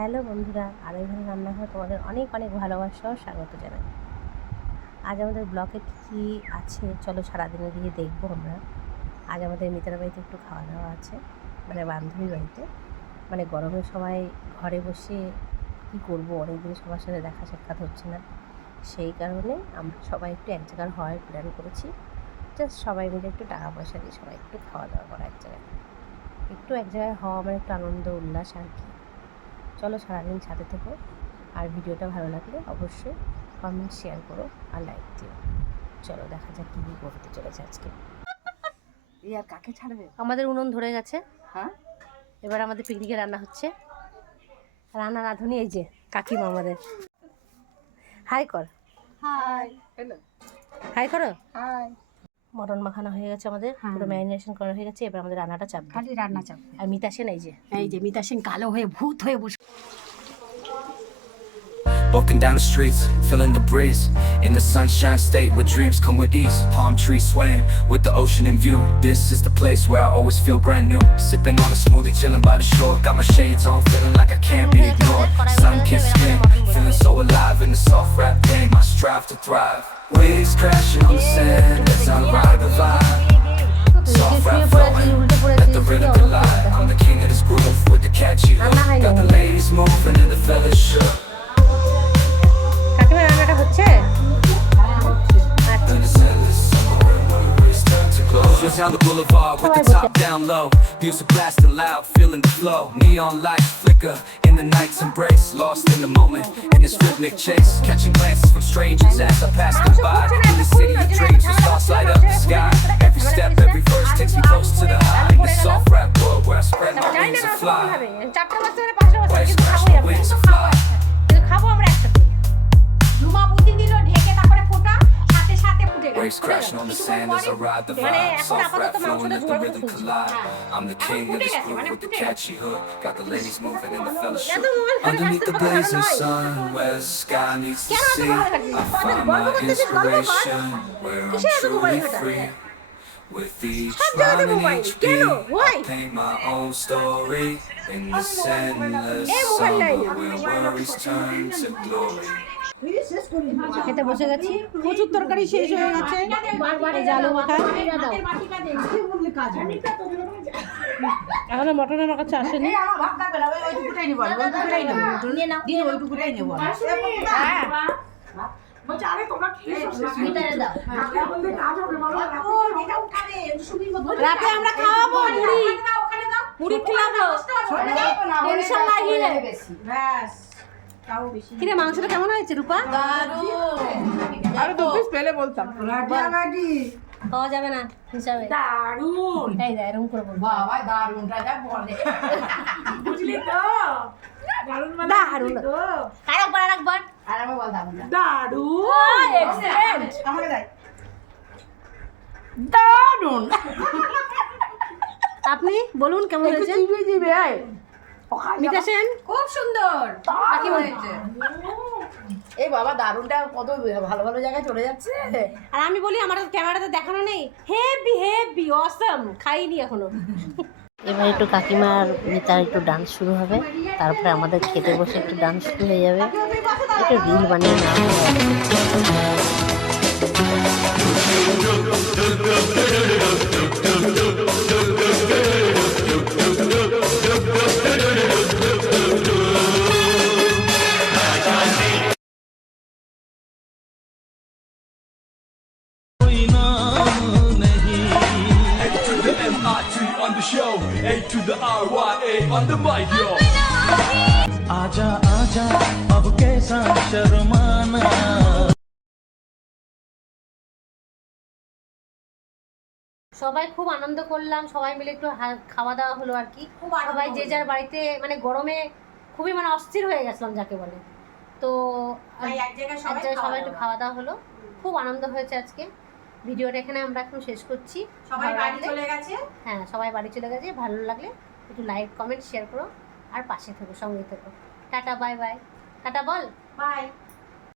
Hello বন্ধুরা, আড়াইঘর রান্নাঘর তোমাদের অনেক অনেক ভালোবাসা ও স্বাগত জানাই। আজ আমাদের ব্লগে কী আছে চলো সারাদিনে গিয়ে দেখবো আমরা। আজ আমাদের মিতার বাড়িতে একটু খাওয়া দাওয়া আছে, মানে বান্ধবীর বাড়িতে। মানে গরমের সময় ঘরে বসে কী করবো, অনেকদিন সবার সাথে দেখা সাক্ষাৎ হচ্ছে না, সেই কারণে আমরা সবাই একটু এক জায়গার হওয়ার প্ল্যান করেছি। জাস্ট সবাই মিলে একটু টাকা পয়সা দিয়ে সবাই একটু খাওয়া দাওয়া করা এক জায়গায়, একটু এক জায়গায় হওয়া মানে একটু আনন্দ উল্লাস আর কি। চলো সারাদিন সাথে থেকো, আর ভিডিওটা ভালো লাগলে অবশ্যই কমেন্ট শেয়ার করো আর লাইক দিও। চলো দেখা যাক কী কী করতে চলেছে আজকে। এই আর কাকে ছাড়বে? আমাদের উনুন ধরে গেছে। হ্যাঁ, এবার আমাদের পিকনিকে রান্না হচ্ছে। রান্না রাঁধুনি এই যে কাকিমা আমাদের। হাই কর, হাই। হ্যালো, হাই করো। হাই। মটন মাখানো হয়ে গেছে আমাদের, পুরো ম্যারিনেশন করা হয়ে গেছে। এবার আমাদের রান্নাটা চাপবে, খালি রান্না চাপবে। আর মিতা সেন এই যে মিতা সেন কালো হয়ে ভূত হয়ে বসে। Walking down the streets, feeling the breeze. In the sunshine state where dreams come with ease. Palm trees swaying with the ocean in view. This is the place where I always feel brand new. Sipping on a smoothie, chilling by the shore. Got my shades on, feeling like I can't be ignored. Sun-kissed skin, feeling so alive in the soft rap game. I strive to thrive. Waves crashing on the sand as I ride the vibe. Soft rap flowing, let the rhythm collide. I'm the king of this groove with the catchy hook. Got the ladies moving and the fellas shook. কাকিমা রান্নাটা হচ্ছে। Just down the boulevard with the top down low. Music blasting loud, feeling the flow. Neon lights flicker in the night's embrace. Lost in the moment in this rhythmic chase. Catching glances from strangers as I pass them by. In the city of dreams, the stars light up the sky. Every step, every verse takes me close to the high. In the soft rap world where I spread my wings and fly. Waves crash my wings and fly. খাবো আমরা একসাথে। ঝুমা বুদ্ধি দিল ঢেকে তারপরে ফোটা সাথে সাথে ফুটে গেল। Waves crashing on the sand as I ride the vibe. Soft rap flowing, let the rhythm collide. I'm the king of this groove with the catchy hook. Got the ladies moving in the fellowship. Underneath the blazing sun, where the sky needs to see, I find my inspiration, where I'm truly free. With each rhyme and each beat, I paint my own story. In this endless summer where worries turn to glory. খেতে বসে গেছি। প্রচুর তরকারি শেষ হয়ে গেছে। এই যে আলু মাখা। এখনো মটন আমার কাছে আসেনি। রাতে আমরা খাওয়াবো মুড়ি খেলাবো। টেনশন লাগিয়ে কিরে মাংসটা কেমন হয়েছে রূপা? আরে 2 পিস পেলে বলতাম। পাওয়া যাবে না হিসাবে। দারুন। এই দা এরকম করে বলবো। বাবা দারুনটা যা বলে। বুঝলি তো? দারুন মানে দারুন। আরেকবার আরেকবার। আর আমি বল দারুন। দারুন। এক্সেলেন্ট। আমাকে দাই। দারুন। আপনি বলুন কেমন হয়েছে? জিবে জিবে আয়। মিতা সেন খুব সুন্দর। কি হয়েছে? এই বাবা দারুনটা কত ভালো ভালো জায়গায় চলে যাচ্ছে। আর আমি বলি আমার ক্যামেরাতে দেখানো নেই। হেভি হেভি অসম। খাইনি এখনো। এবার একটু কাকিমা আর মিতার একটু ডান্স শুরু হবে, তারপরে আমাদের খেতে বসে একটু ডান্স শুরু হয়ে যাবে। একটু রিল বানিয়ে না On the show, A to the RYA on the mic, yo. आजा आजा अब कैसा शर्माना। সবাই খুব আনন্দ করলাম, সবাই মিলে একটু খাওয়া দাওয়া হলো আর কি। সবাই যে যার বাড়িতে, মানে গরমে খুবই মানে অস্থির হয়ে গেছিলাম যাকে বলে। তো এক জায়গায় সবাই একটু খাওয়া দাওয়া হলো, খুব আনন্দ হয়েছে আজকে। ভিডিওটা এখানে আমরা এখন শেষ করছি। সবাই বাড়ি চলে গেছে। হ্যাঁ, সবাই বাড়ি চলে গেছে। ভালো লাগলে একটু লাইক কমেন্ট শেয়ার করো আর পাশে থেকো, সঙ্গে থেকো। Tata bye bye. টাটা বল। বাই।